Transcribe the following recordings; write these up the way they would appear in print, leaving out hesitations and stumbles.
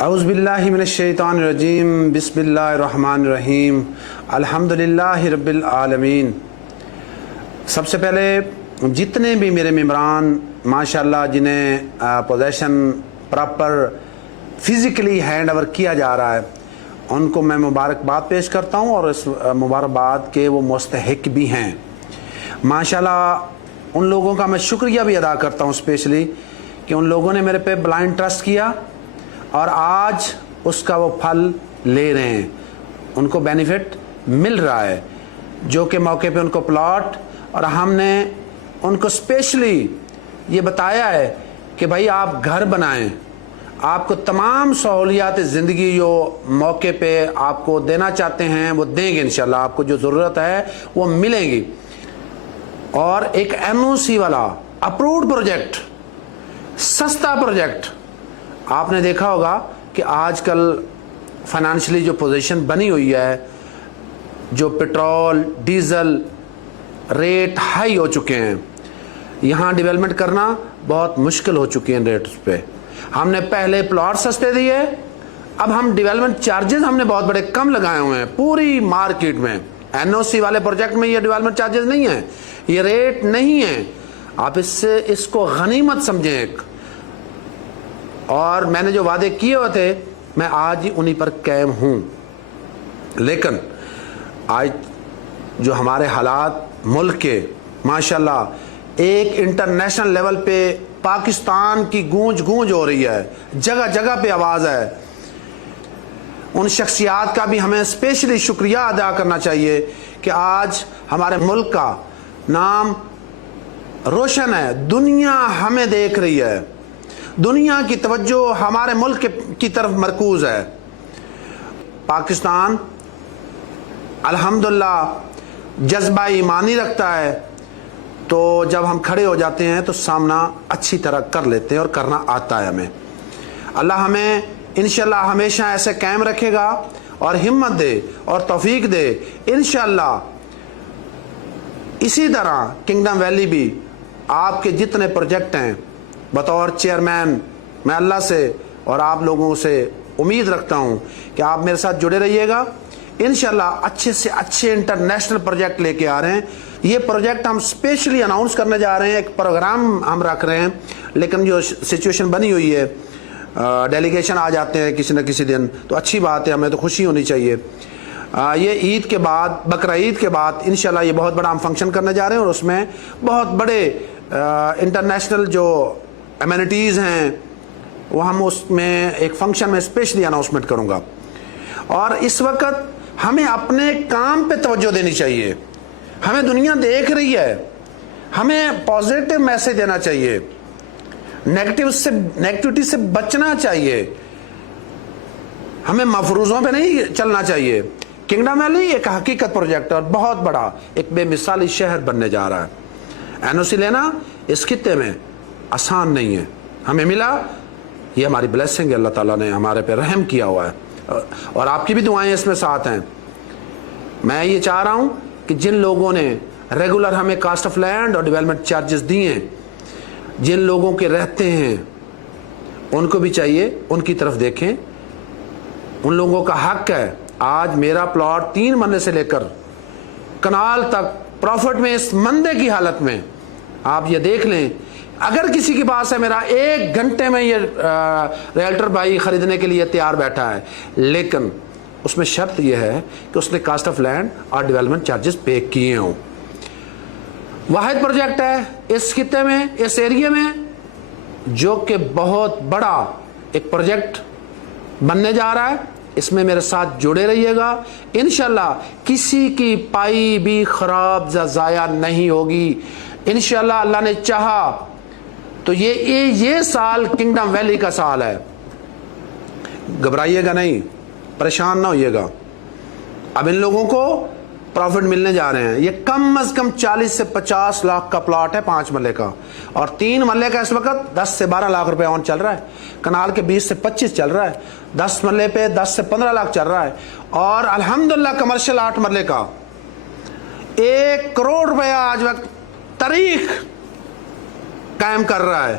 اعوذ باللہ من الشیطان الرجیم بسم اللہ الرحمن الرحیم الحمدللہ رب العالمین۔ سب سے پہلے جتنے بھی میرے ممبران ماشاءاللہ جنہیں position proper physically hand over کیا جا رہا ہے ان کو میں مبارکباد پیش کرتا ہوں، اور اس مبارکباد کے وہ مستحق بھی ہیں ماشاءاللہ۔ ان لوگوں کا میں شکریہ بھی ادا کرتا ہوں اسپیشلی کہ ان لوگوں نے میرے پہ بلائنڈ ٹرسٹ کیا اور آج اس کا وہ پھل لے رہے ہیں، ان کو بینیفٹ مل رہا ہے، جو کہ موقع پہ ان کو پلاٹ، اور ہم نے ان کو اسپیشلی یہ بتایا ہے کہ بھائی آپ گھر بنائیں، آپ کو تمام سہولیات زندگی جو موقع پہ آپ کو دینا چاہتے ہیں وہ دیں گے انشاءاللہ، آپ کو جو ضرورت ہے وہ ملیں گی۔ اور ایک NOC والا اپرووڈ پروجیکٹ، سستا پروجیکٹ، آپ نے دیکھا ہوگا کہ آج کل فائنانشلی جو پوزیشن بنی ہوئی ہے، جو پیٹرول ڈیزل ریٹ ہائی ہو چکے ہیں، یہاں ڈیولپمنٹ کرنا بہت مشکل ہو چکی ہیں ریٹس پہ۔ ہم نے پہلے پلاٹ سستے دیے، اب ہم ڈیولپمنٹ چارجز ہم نے بہت بڑے کم لگائے ہوئے ہیں پوری مارکیٹ میں۔ NOC والے پروجیکٹ میں یہ ڈیولپمنٹ چارجز نہیں ہیں، یہ ریٹ نہیں ہیں، آپ اس کو غنیمت سمجھیں ایک۔ اور میں نے جو وعدے کیے ہوئے تھے میں آج ہی انہی پر قائم ہوں، لیکن آج جو ہمارے حالات ملک کے ماشاءاللہ ایک انٹرنیشنل لیول پہ پاکستان کی گونج ہو رہی ہے، جگہ جگہ پہ آواز ہے، ان شخصیات کا بھی ہمیں اسپیشلی شکریہ ادا کرنا چاہیے کہ آج ہمارے ملک کا نام روشن ہے، دنیا ہمیں دیکھ رہی ہے، دنیا کی توجہ ہمارے ملک کی طرف مرکوز ہے۔ پاکستان الحمدللہ جذبہ ایمانی رکھتا ہے، تو جب ہم کھڑے ہو جاتے ہیں تو سامنا اچھی طرح کر لیتے ہیں اور کرنا آتا ہے ہمیں۔ اللہ ہمیں انشاءاللہ ہمیشہ ایسے قائم رکھے گا اور ہمت دے اور توفیق دے انشاءاللہ۔ اسی طرح کنگڈم ویلی بھی آپ کے جتنے پروجیکٹ ہیں، بطور چیئرمین میں اللہ سے اور آپ لوگوں سے امید رکھتا ہوں کہ آپ میرے ساتھ جڑے رہیے گا انشاءاللہ۔ اچھے سے اچھے انٹرنیشنل پروجیکٹ لے کے آ رہے ہیں، یہ پروجیکٹ ہم اسپیشلی اناؤنس کرنے جا رہے ہیں، ایک پروگرام ہم رکھ رہے ہیں، لیکن جو سچویشن بنی ہوئی ہے ڈیلیگیشن آ جاتے ہیں کسی نہ کسی دن، تو اچھی بات ہے، ہمیں تو خوشی ہونی چاہیے۔ یہ عید کے بعد، بقرہ عید کے بعد انشاءاللہ یہ بہت بڑا ہم فنکشن کرنے جا رہے ہیں، اور اس میں بہت بڑے انٹرنیشنل جو ایمینٹیز ہیں وہ ہم اس میں ایک فنکشن میں اسپیشلی اناؤنسمنٹ کروں گا۔ اور اس وقت ہمیں اپنے کام پہ توجہ دینی چاہیے، ہمیں دنیا دیکھ رہی ہے، ہمیں پازیٹیو میسج دینا چاہیے، نیگیٹیوٹی سے بچنا چاہیے، ہمیں مفروضوں پہ نہیں چلنا چاہیے۔ کنگڈم ویلی ایک حقیقت پروجیکٹ اور بہت بڑا ایک بے مثالی شہر بننے جا رہا ہے۔ NOC لینا اس خطے میں آسان نہیں ہے، ہمیں ملا، یہ ہماری بلیسنگ ہے، اللہ تعالیٰ نے ہمارے پہ رحم کیا ہوا ہے، اور آپ کی بھی دعائیں اس میں ساتھ ہیں۔ میں یہ چاہ رہا ہوں کہ جن لوگوں نے ریگولر ہمیں کاسٹ آف لینڈ اور ڈیولپمنٹ چارجز دیے ہیں، جن لوگوں کے رہتے ہیں، ان کو بھی چاہیے ان کی طرف دیکھیں، ان لوگوں کا حق ہے۔ آج میرا پلاٹ 3 مرلے سے لے کر کنال تک پروفٹ میں، اس مندے کی حالت میں آپ یہ دیکھ لیں، اگر کسی کے پاس ہے میرا 1 گھنٹے میں یہ ریلٹر بھائی خریدنے کے لیے تیار بیٹھا ہے، لیکن اس میں شرط یہ ہے کہ اس نے کاسٹ آف لینڈ اور ڈیولپمنٹ چارجز پے کیے ہوں۔ واحد پروجیکٹ ہے اس خطے میں، اس ایریے میں، جو کہ بہت بڑا ایک پروجیکٹ بننے جا رہا ہے، اس میں میرے ساتھ جڑے رہیے گا انشاءاللہ۔ کسی کی پائی بھی خراب ضائع نہیں ہوگی انشاءاللہ۔ اللہ نے چاہا تو یہ سال کنگڈم ویلی کا سال ہے، گھبرائیے گا نہیں، پریشان نہ ہوئیے گا۔ اب ان لوگوں کو پروفٹ ملنے جا رہے ہیں، یہ کم از کم 40 سے 50 لاکھ کا پلاٹ ہے 5 مرلے کا، اور 3 مرلے کا اس وقت 10 سے 12 لاکھ روپے آن چل رہا ہے، کنال کے 20 سے 25 چل رہا ہے، 10 مرلے پہ 10 سے 15 لاکھ چل رہا ہے، اور الحمدللہ کمرشل 8 مرلے کا 1 کروڑ روپیہ آج وقت تاریخ قائم کر رہا ہے۔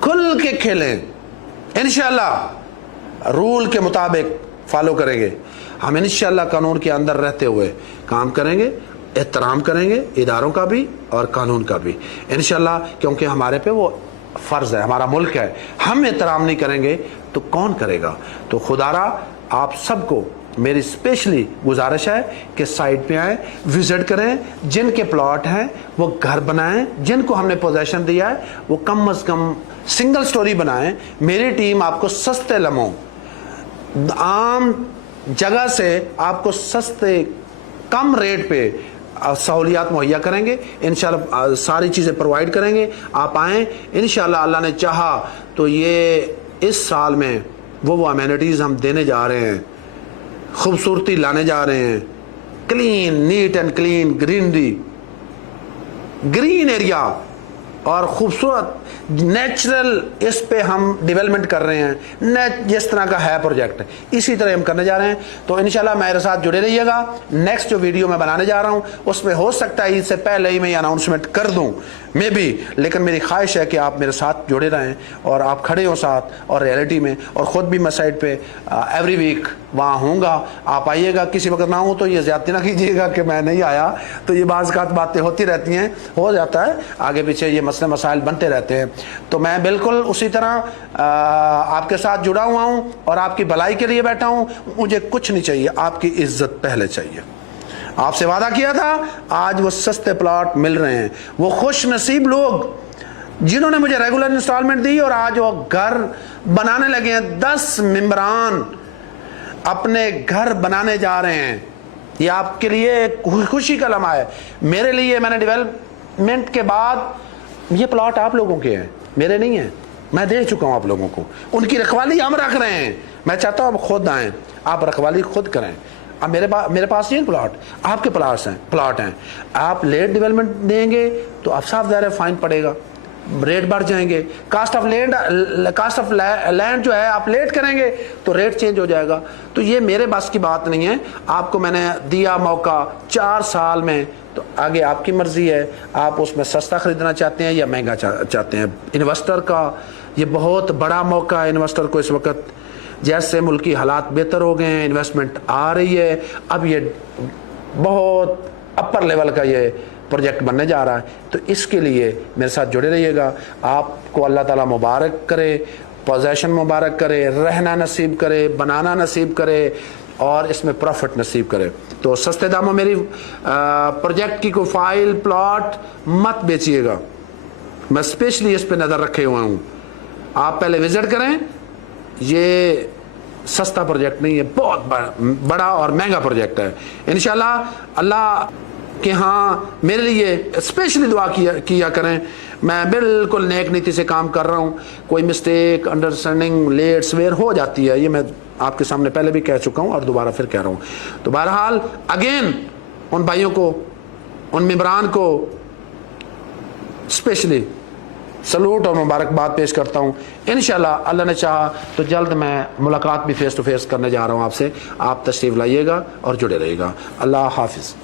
کھل کے کھیلیں انشاءاللہ، رول کے مطابق فالو کریں گے ہم، انشاءاللہ قانون کے اندر رہتے ہوئے کام کریں گے، احترام کریں گے اداروں کا بھی اور قانون کا بھی انشاءاللہ، کیونکہ ہمارے پہ وہ فرض ہے، ہمارا ملک ہے، ہم احترام نہیں کریں گے تو کون کرے گا؟ تو خدا را آپ سب کو میری اسپیشلی گزارش ہے کہ سائٹ پہ آئیں، وزٹ کریں، جن کے پلاٹ ہیں وہ گھر بنائیں، جن کو ہم نے پوزیشن دیا ہے وہ کم از کم سنگل سٹوری بنائیں۔ میری ٹیم آپ کو سستے لمحوں، عام جگہ سے آپ کو سستے کم ریٹ پہ سہولیات مہیا کریں گے انشاءاللہ، ساری چیزیں پرووائڈ کریں گے۔ آپ آئیں انشاءاللہ، اللہ نے چاہا تو یہ اس سال میں وہ امینٹیز ہم دینے جا رہے ہیں، خوبصورتی لانے جا رہے ہیں، clean, neat and clean greenery, green area اور خوبصورت نیچرل، اس پہ ہم ڈیولپمنٹ کر رہے ہیں، جس طرح کا ہے پروجیکٹ اسی طرح ہم کرنے جا رہے ہیں۔ تو انشاءاللہ میرے ساتھ جڑے رہیے گا۔ نیکسٹ جو ویڈیو میں بنانے جا رہا ہوں اس میں ہو سکتا ہے عید سے پہلے ہی میں یہ اناؤنسمنٹ کر دوں میں بھی، لیکن میری خواہش ہے کہ آپ میرے ساتھ جڑے رہیں اور آپ کھڑے ہوں ساتھ، اور ریئلٹی میں، اور خود بھی میں سائٹ پہ ایوری ویک وہاں ہوں گا۔ آپ آئیے گا، کسی وقت نہ ہوں تو یہ زیادتی نہ کیجیے گا کہ میں نہیں آیا، تو یہ بعض باتیں ہوتی رہتی ہیں، ہو جاتا ہے آگے پیچھے، یہ مسئلے مسائل بنتے رہتے ہیں۔ تو میں بالکل اسی طرح آپ کے ساتھ جڑا ہوا ہوں اور آپ کی بھلائی کے لیے بیٹھا ہوں۔ مجھے کچھ نہیں چاہیے، آپ کی عزت پہلے چاہیے۔ آپ سے وعدہ کیا تھا، آج وہ سستے پلاٹ مل رہے ہیں، وہ خوش نصیب لوگ جنہوں نے مجھے ریگولر انسٹالمنٹ دی اور آج وہ گھر بنانے لگے ہیں، 10 ممبران اپنے گھر بنانے جا رہے ہیں۔ یہ آپ کے لیے ایک خوشی کا لمحہ ہے، میرے لیے۔ میں نے ڈیولپمنٹ کے بعد، یہ پلاٹ آپ لوگوں کے ہیں، میرے نہیں ہیں، میں دے چکا ہوں آپ لوگوں کو، ان کی رکھوالی ہم رکھ رہے ہیں۔ میں چاہتا ہوں آپ خود آئیں، آپ رکھوالی خود کریں۔ اب میرے پاس یہ پلاٹ آپ کے پلاٹ ہیں، آپ لیٹ ڈیولپمنٹ دیں گے تو اب صاف ظاہر ہے فائن پڑے گا، ریٹ بڑھ جائیں گے۔ کاسٹ آف لینڈ جو ہے آپ لیٹ کریں گے تو ریٹ چینج ہو جائے گا۔ تو یہ میرے بس کی بات نہیں ہے، آپ کو میں نے دیا موقع 4 سال میں، تو آگے آپ کی مرضی ہے، آپ اس میں سستا خریدنا چاہتے ہیں یا مہنگا چاہتے ہیں۔ انویسٹر کا یہ بہت بڑا موقع ہے، انویسٹر کو اس وقت جیسے ملکی حالات بہتر ہو گئے ہیں، انویسٹمنٹ آ رہی ہے، اب یہ بہت اپر لیول کا یہ پروجیکٹ بننے جا رہا ہے۔ تو اس کے لیے میرے ساتھ جڑے رہیے گا۔ آپ کو اللہ تعالیٰ مبارک کرے، پوزیشن مبارک کرے، رہنا نصیب کرے، بنانا نصیب کرے، اور اس میں پروفٹ نصیب کرے۔ تو سستے داموں میری پروجیکٹ کی کوئی فائل پلاٹ مت بیچیے گا، میں اسپیشلی اس پہ نظر رکھے ہوئے ہوں۔ آپ پہلے وزٹ کریں، یہ سستا پروجیکٹ نہیں ہے، بہت بڑا اور مہنگا پروجیکٹ ہے۔ انشاءاللہ اللہ کہ ہاں میرے لیے اسپیشلی دعا کیا کریں۔ میں بالکل نیک نیتی سے کام کر رہا ہوں، کوئی مسٹیک، انڈرسٹینڈنگ لیٹ سویر ہو جاتی ہے، یہ میں آپ کے سامنے پہلے بھی کہہ چکا ہوں اور دوبارہ پھر کہہ رہا ہوں۔ تو بہرحال اگین ان بھائیوں کو، ان ممبران کو اسپیشلی سلوٹ اور مبارکباد پیش کرتا ہوں۔ انشاءاللہ اللہ نے چاہا تو جلد میں ملاقات بھی فیس ٹو فیس کرنے جا رہا ہوں آپ سے۔ آپ تشریف لائیے گا اور جڑے رہیے گا۔ اللہ حافظ۔